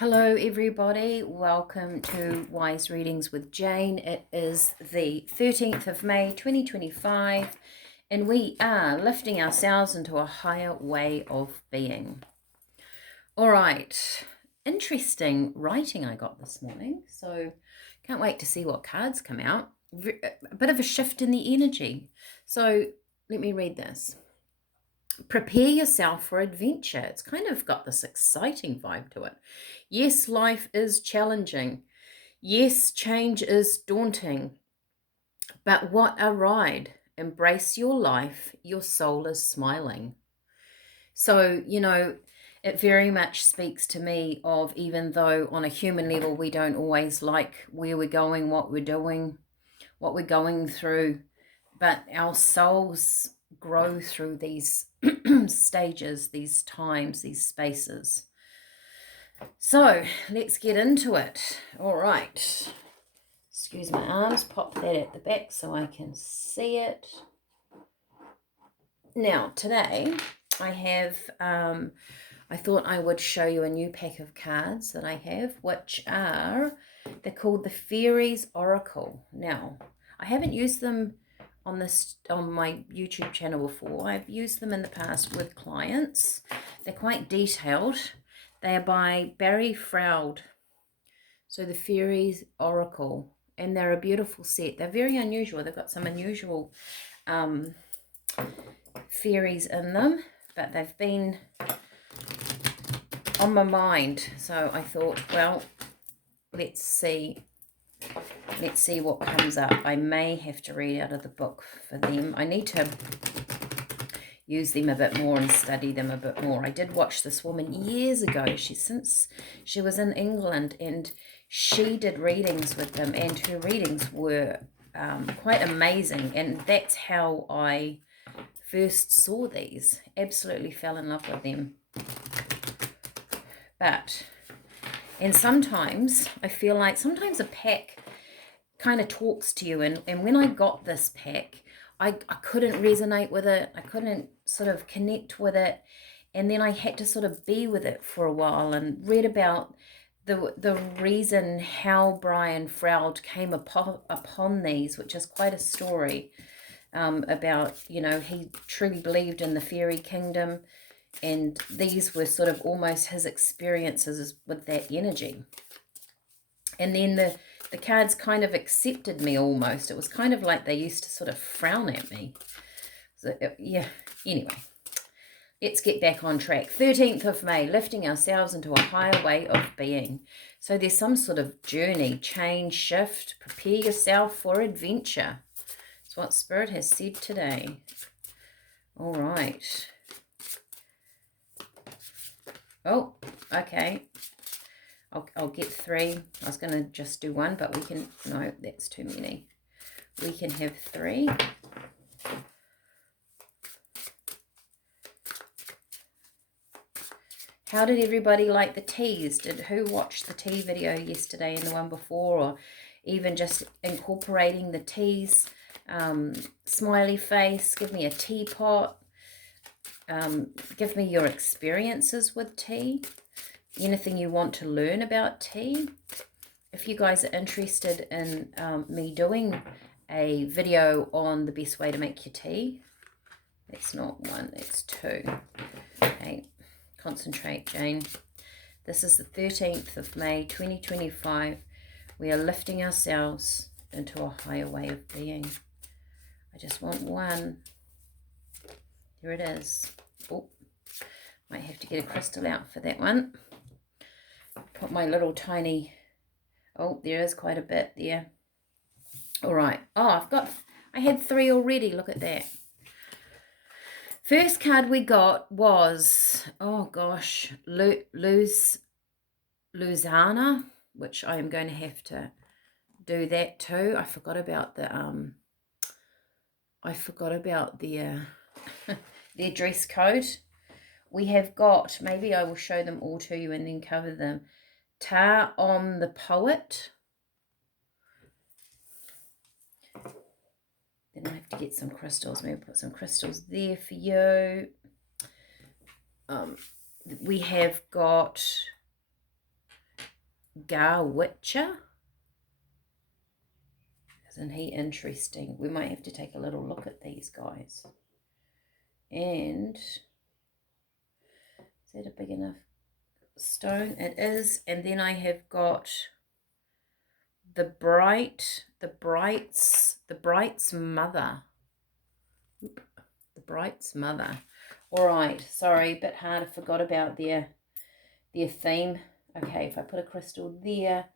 Hello everybody, welcome to Wise Readings with Jane. It is the 13th of May 2025 and we are lifting ourselves into a higher way of being. All right, interesting writing I got this morning, so can't wait to see what cards come out. A bit of a shift in the energy. So let me read this. Prepare yourself for adventure. It's kind of got this exciting vibe to it. Yes, life is challenging. Yes, change is daunting. But what a ride. Embrace your life. Your soul is smiling. So, it very much speaks to me of, even though on a human level we don't always like where we're going, what we're doing, what we're going through, but our souls grow through these stages, these times, these spaces. So let's get into it. All right. Excuse my arms, pop that at the back so I can see it. Now, today I have, I thought I would show you a new pack of cards that I have, which are, they're called the Fairies Oracle. Now, I haven't used them on my YouTube channel before. I've used them in the past with clients. They're quite detailed. They are by Barry Froud. So the Fairies Oracle, and they're a beautiful set. They're very unusual. They've got some unusual fairies in them, but they've been on my mind. So I thought, well, let's see what comes up. I may have to read out of the book for them. I need to use them a bit more and study them a bit more. I did watch this woman years ago. She was in England, and she did readings with them, and her readings were quite amazing. And that's how I first saw these. Absolutely fell in love with them. And sometimes I feel like sometimes a pack kind of talks to you, and when I got this pack, I couldn't resonate with it. I couldn't sort of connect with it. And then I had to sort of be with it for a while and read about the reason how Brian Froud came upon these, which is quite a story about, he truly believed in the fairy kingdom. And these were sort of almost his experiences with that energy. And then the cards kind of accepted me almost. It was kind of like they used to sort of frown at me. So, yeah, anyway, let's get back on track. 13th of May, lifting ourselves into a higher way of being. So there's some sort of journey, change, shift. Prepare yourself for adventure. That's what Spirit has said today. All right. Oh, okay. I'll get three. I was going to just do one, but we can, no, that's too many. We can have three. How did everybody like the teas? Who watched the tea video yesterday and the one before, or even just incorporating the teas? Smiley face, give me a teapot. Give me your experiences with tea. Anything you want to learn about tea. If you guys are interested in me doing a video on the best way to make your tea. That's not one, that's two. Okay, concentrate, Jane. This is the 13th of May, 2025. We are lifting ourselves into a higher way of being. I just want one. Here it is. Oh, might have to get a crystal out for that one. Put my little tiny, oh, there is quite a bit there. All right. Oh, I had three already. Look at that. First card we got was, oh gosh, Lusana, which I am going to have to do that too. I forgot about the their dress code. We have got, maybe I will show them all to you and then cover them. Ta Om the Poet. Then I have to get some crystals. Maybe put some crystals there for you. We have got Garwitcher. Isn't he interesting? We might have to take a little look at these guys. And is that a big enough stone? It is. And then I have got the Bright's mother. Oop, the Bright's mother. All right, sorry, a bit hard. I forgot about their theme. Okay, if I put a crystal there,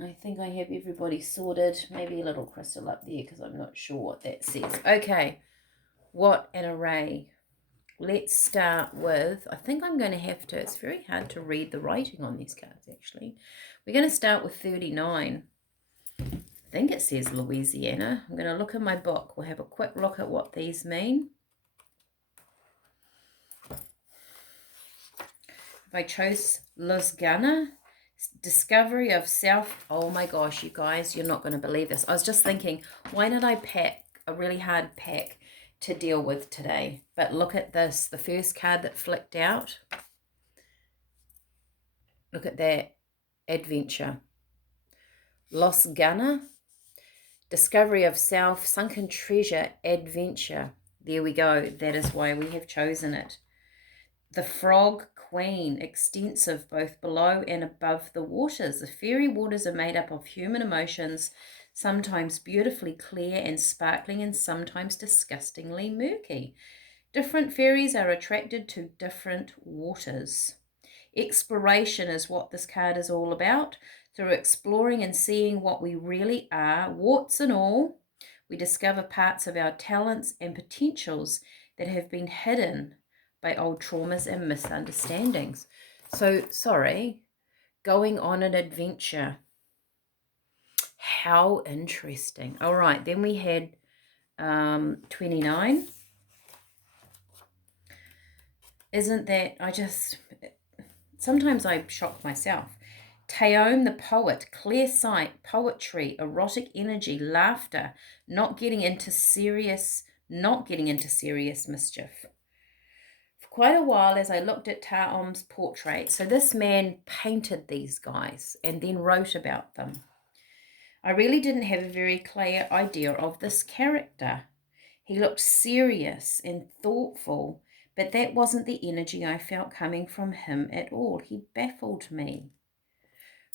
I think I have everybody sorted. Maybe a little crystal up there because I'm not sure what that says. Okay, what an array. Let's start with, I think I'm going to have to, it's very hard to read the writing on these cards actually. We're going to start with 39. I think it says Louisiana. I'm going to look in my book. We'll have a quick look at what these mean. If I chose Louisiana, discovery of self. Oh my gosh, you guys, you're not going to believe this. I was just thinking, why did I pack a really hard pack to deal with today? But look at this, the first card that flicked out. Look at that, adventure. Los Gana, discovery of self, sunken treasure, adventure. There we go. That is why we have chosen it. The Frog Queen, extensive both below and above the waters. The fairy waters are made up of human emotions, sometimes beautifully clear and sparkling and sometimes disgustingly murky. Different fairies are attracted to different waters. Exploration is what this card is all about. Through exploring and seeing what we really are, warts and all, we discover parts of our talents and potentials that have been hidden by old traumas and misunderstandings. So, sorry, going on an adventure. How interesting. All right, then we had 29. Isn't that, sometimes I shock myself. Teome the poet, clear sight, poetry, erotic energy, laughter, not getting into serious mischief. For quite a while, as I looked at Taom's portrait, so this man painted these guys and then wrote about them. I really didn't have a very clear idea of this character. He looked serious and thoughtful, but that wasn't the energy I felt coming from him at all. He baffled me.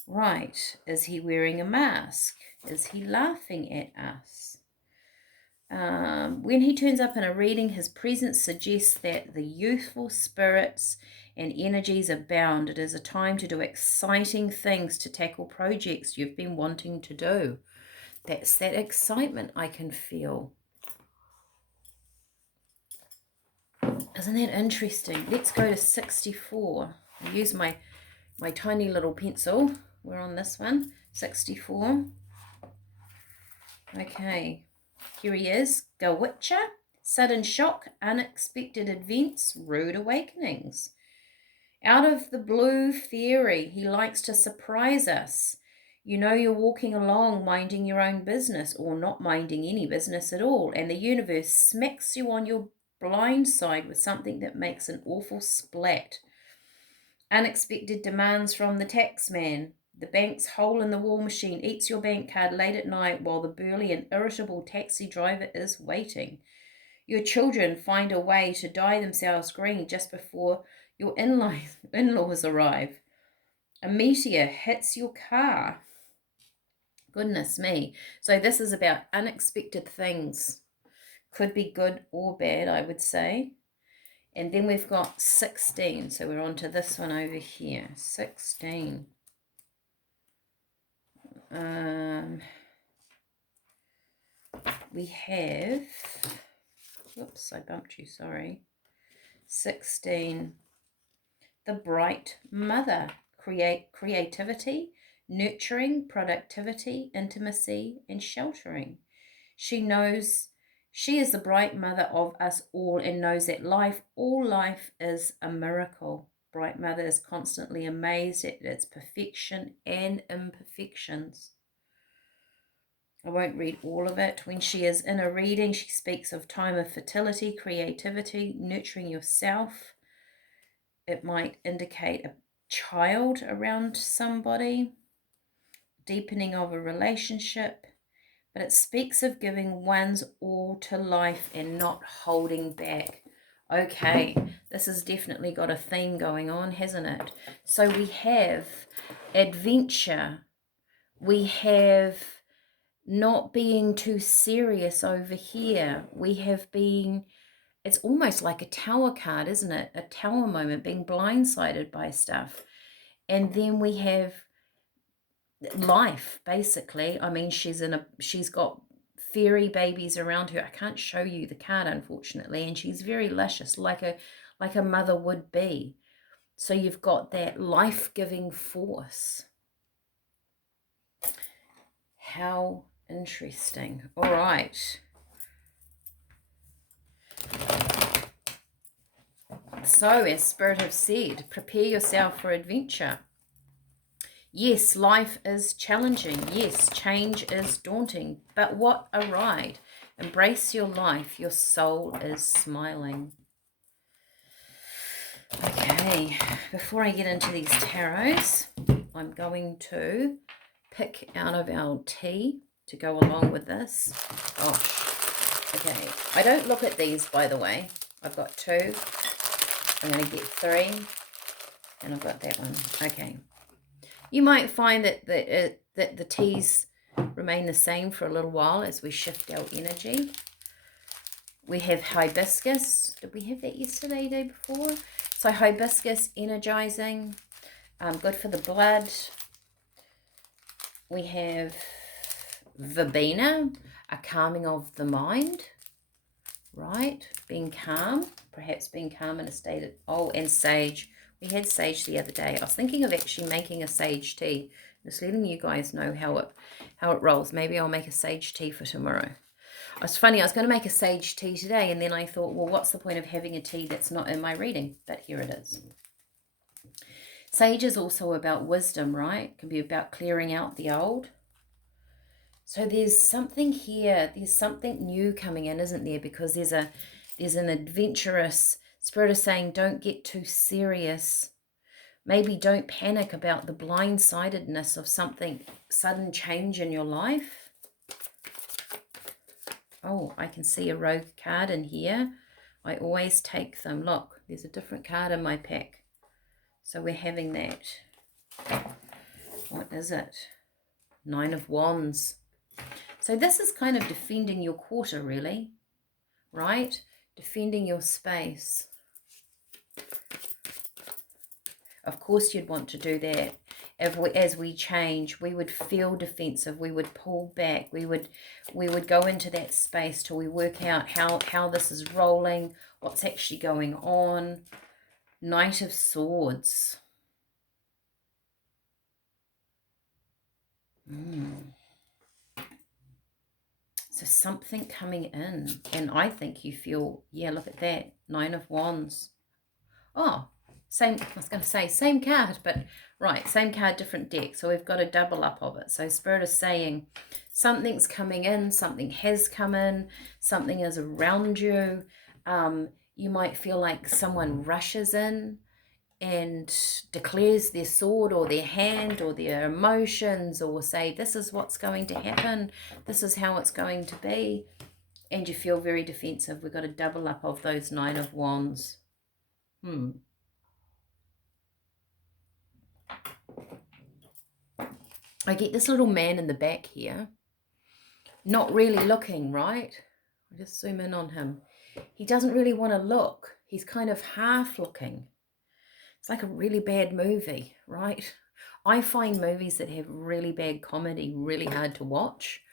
Right, is he wearing a mask? Is he laughing at us? When he turns up in a reading, his presence suggests that the youthful spirits and energies abound. It is a time to do exciting things, to tackle projects you've been wanting to do. That's that excitement I can feel. Isn't that interesting? Let's go to 64. I'll use my tiny little pencil. We're on this one, 64. Okay, here he is. Garwitcher, sudden shock, unexpected events, rude awakenings. Out of the blue fairy, he likes to surprise us. You know you're walking along minding your own business or not minding any business at all, and the universe smacks you on your blind side with something that makes an awful splat. Unexpected demands from the tax man. The bank's hole-in-the-wall machine eats your bank card late at night while the burly and irritable taxi driver is waiting. Your children find a way to dye themselves green just before your in-laws arrive. A meteor hits your car. Goodness me. So this is about unexpected things. Could be good or bad, I would say. And then we've got 16. So we're on to this one over here. 16. We have, whoops, I bumped you, sorry. 16. The Bright Mother. Creativity, nurturing, productivity, intimacy, and sheltering. She knows she is the bright mother of us all and knows that all life is a miracle. Bright Mother is constantly amazed at its perfection and imperfections. I won't read all of it. When she is in a reading, she speaks of time of fertility, creativity, nurturing yourself. It might indicate child around somebody, deepening of a relationship, but it speaks of giving one's all to life and not holding back. Okay, this has definitely got a theme going on, hasn't it? So we have adventure, we have not being too serious over here, we have being, it's almost like a tower card, isn't it? A tower moment, being blindsided by stuff. And then we have life, basically. I mean, she's got fairy babies around her. I can't show you the card, unfortunately, and she's very luscious, like a mother would be. So you've got that life-giving force. How interesting. All right. So, as Spirit have said, prepare yourself for adventure. Yes, life is challenging. Yes, change is daunting. But what a ride. Embrace your life. Your soul is smiling. Okay, before I get into these tarots, I'm going to pick out of our tea to go along with this. Oh, okay. I don't look at these, by the way. I've got 2. I'm going to get 3. And I've got that one. Okay. You might find that the teas remain the same for a little while as we shift our energy. We have hibiscus. Did we have that yesterday, day before? So hibiscus, energizing, good for the blood. We have verbena, a calming of the mind, right? Being calm, perhaps being calm in a state of, oh, and sage. We had sage the other day. I was thinking of actually making a sage tea. Just letting you guys know how it rolls. Maybe I'll make a sage tea for tomorrow. It's funny, I was going to make a sage tea today, and then I thought, well, what's the point of having a tea that's not in my reading? But here it is. Sage is also about wisdom, right? It can be about clearing out the old. So there's something here. There's something new coming in, isn't there? Because there's an adventurous Spirit is saying, don't get too serious. Maybe don't panic about the blindsidedness of something, sudden change in your life. Oh, I can see a rogue card in here. I always take them. Look, there's a different card in my pack. So we're having that. What is it? 9 of Wands. So this is kind of defending your quarter, really, right? Defending your space. Of course you'd want to do that. As we change, we would feel defensive. We would pull back. We would go into that space till we work out how this is rolling, what's actually going on. Knight of Swords. So something coming in, and I think you feel, yeah, look at that, 9 of Wands. Oh, same, I was going to say same card, but right, same card, different deck. So we've got a double up of it. So Spirit is saying something's coming in, something has come in, something is around you. You might feel like someone rushes in and declares their sword or their hand or their emotions, or say, this is what's going to happen, this is how it's going to be, and you feel very defensive. We've got a double up of those 9 of Wands. I get this little man in the back here, not really looking, right? I'll just zoom in on him. He doesn't really want to look. He's kind of half looking. It's like a really bad movie, right? I find movies that have really bad comedy really hard to watch.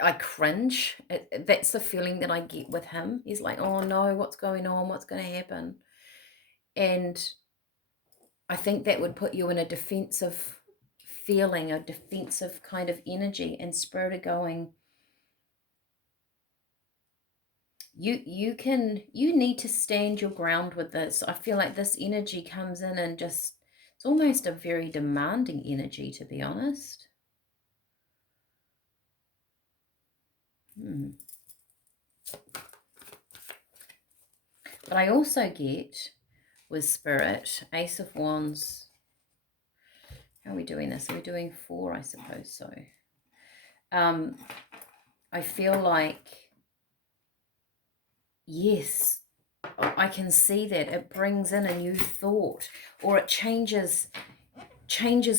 I cringe. That's the feeling that I get with him. He's like, oh no, what's going on? What's going to happen? And I think that would put you in a defensive feeling, a defensive kind of energy, and Spirit are going, you need to stand your ground with this. I feel like this energy comes in and just, it's almost a very demanding energy, to be honest. But I also get with Spirit, Ace of Wands, How are we doing this? Are we doing 4? I suppose so. I feel like, yes, I can see that it brings in a new thought, or it changes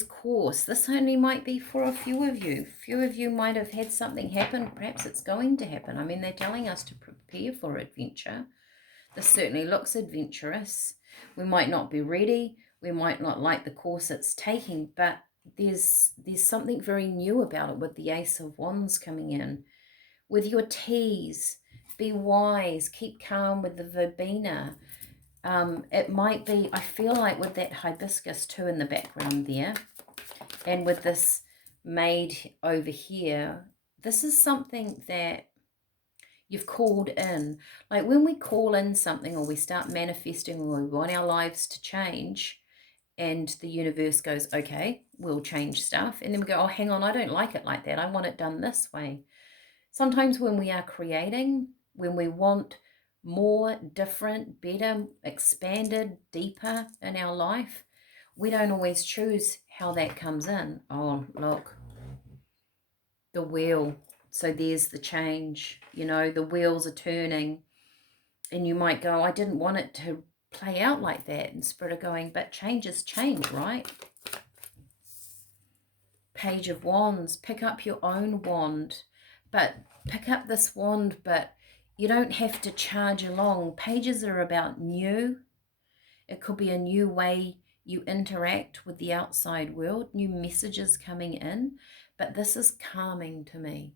course. This only might be for a few of you. Few of you might have had something happen. Perhaps it's going to happen. I mean, they're telling us to prepare for adventure. This certainly looks adventurous. We might not be ready. We might not like the course it's taking, but there's something very new about it with the Ace of Wands coming in. With your T's, be wise, keep calm with the verbena. It might be, I feel like with that hibiscus too in the background there, and with this maid over here, this is something that you've called in. Like when we call in something, or we start manifesting, or we want our lives to change, and the universe goes, okay, we'll change stuff. And then we go, oh, hang on, I don't like it like that. I want it done this way. Sometimes when we are creating, when we want more, different, better, expanded, deeper in our life, we don't always choose how that comes in. Oh, look, the wheel. So there's the change. You know, the wheels are turning. And you might go, I didn't want it to play out like that. And Spirit are going, but change is change, right? Page of Wands. Pick up your own wand. But pick up this wand, but you don't have to charge along. Pages are about new. It could be a new way you interact with the outside world, new messages coming in. But this is calming to me.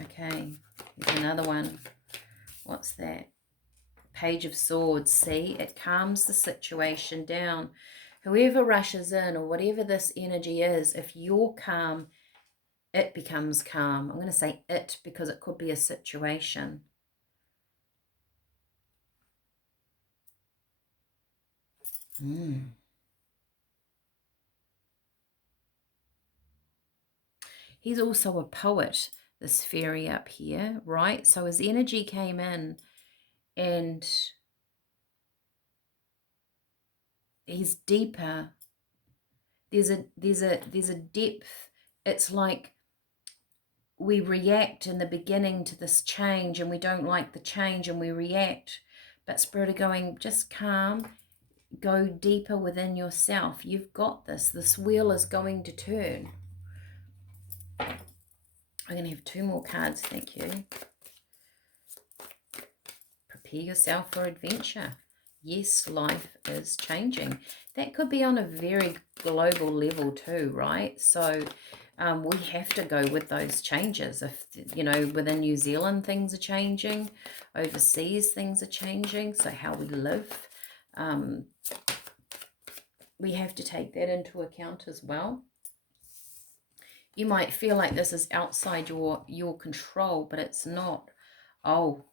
Okay, here's another one. What's that? Page of Swords. See, it calms the situation down. Whoever rushes in, or whatever this energy is, if you're calm, it becomes calm. I'm going to say it because it could be a situation. He's also a poet, this fairy up here, right? So his energy came in, and he's deeper. There's a depth. It's like we react in the beginning to this change, and we don't like the change, and we react. But Spirit are going, just calm, go deeper within yourself. You've got this. This wheel is going to turn. I'm going to have 2 more cards, thank you. Prepare yourself for adventure. Yes, life is changing. That could be on a very global level too, right? So we have to go with those changes. If, you know, within New Zealand things are changing, overseas things are changing, so how we live, we have to take that into account as well. You might feel like this is outside your control, but it's not. Oh,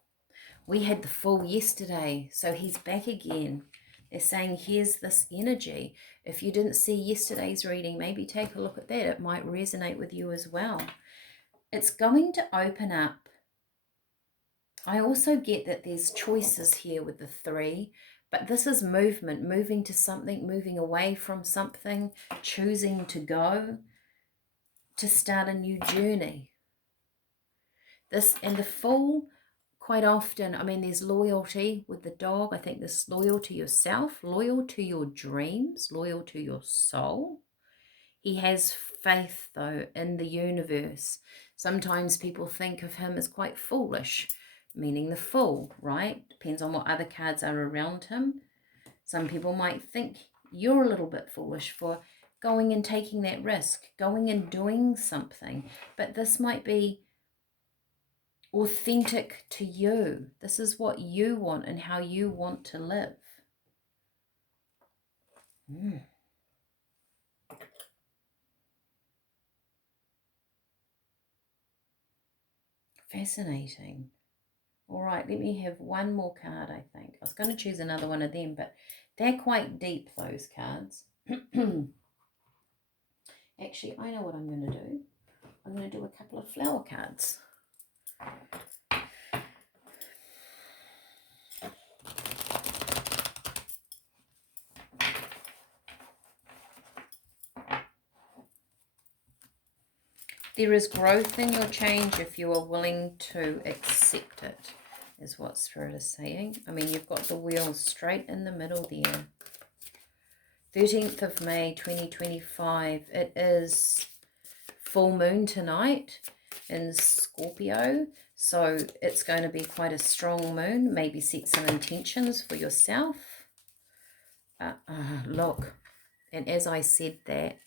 we had the Fool yesterday, so he's back again. They're saying, here's this energy. If you didn't see yesterday's reading, maybe take a look at that. It might resonate with you as well. It's going to open up. I also get that there's choices here with the 3, but this is movement, moving to something, moving away from something, choosing to go, to start a new journey. This, and the Fool, quite often, I mean, there's loyalty with the dog. I think there's loyal to yourself, loyal to your dreams, loyal to your soul. He has faith, though, in the universe. Sometimes people think of him as quite foolish, meaning the Fool, right? Depends on what other cards are around him. Some people might think you're a little bit foolish for going and taking that risk, going and doing something. But this might be authentic to you. This is what you want and how you want to live. Fascinating. All right, let me have 1 more card, I think. I was going to choose another one of them, but they're quite deep, those cards. Actually, I know what I'm going to do. I'm going to do a couple of flower cards. There is growth in your change if you are willing to accept it, is what Spirit is saying. I mean, you've got the wheel straight in the middle there. 13th of May 2025. It is full moon tonight in Scorpio. So it's going to be quite a strong moon. Maybe set some intentions for yourself. Look, and as I said that,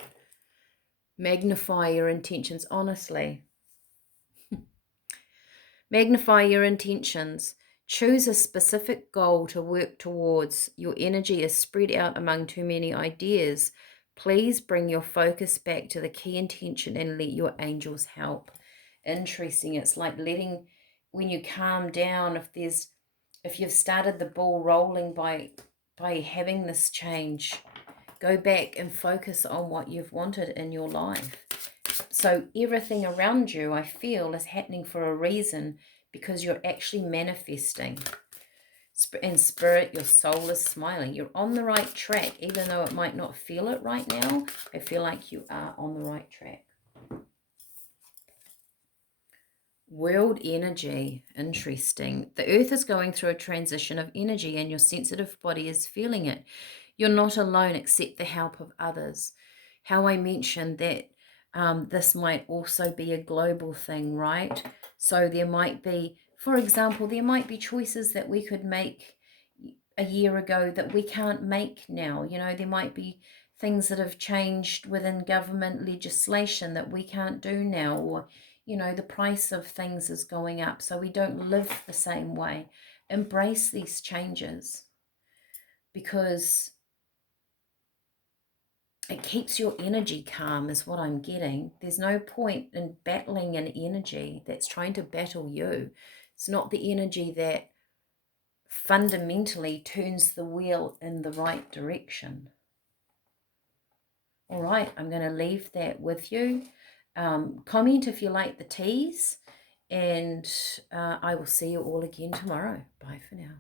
magnify your intentions, honestly. Magnify your intentions. Choose a specific goal to work towards. Your energy is spread out among too many ideas. Please bring your focus back to the key intention and let your angels help. Interesting. It's like letting, when you calm down, if you've started the ball rolling by having this change, go back and focus on what you've wanted in your life. So everything around you, I feel, is happening for a reason, because you're actually manifesting. In spirit, your soul is smiling. You're on the right track, even though it might not feel it right now. I feel like you are on the right track. World energy, interesting. The earth is going through a transition of energy and your sensitive body is feeling it. You're not alone, accept the help of others. How I mentioned that this might also be a global thing, right? So there might be, for example, there might be choices that we could make a year ago that we can't make now. You know, there might be things that have changed within government legislation that we can't do now, or, you know, the price of things is going up, so we don't live the same way. Embrace these changes, because it keeps your energy calm, is what I'm getting. There's no point in battling an energy that's trying to battle you. It's not the energy that fundamentally turns the wheel in the right direction. All right, I'm going to leave that with you. Comment if you like the teas, and I will see you all again tomorrow. Bye for now.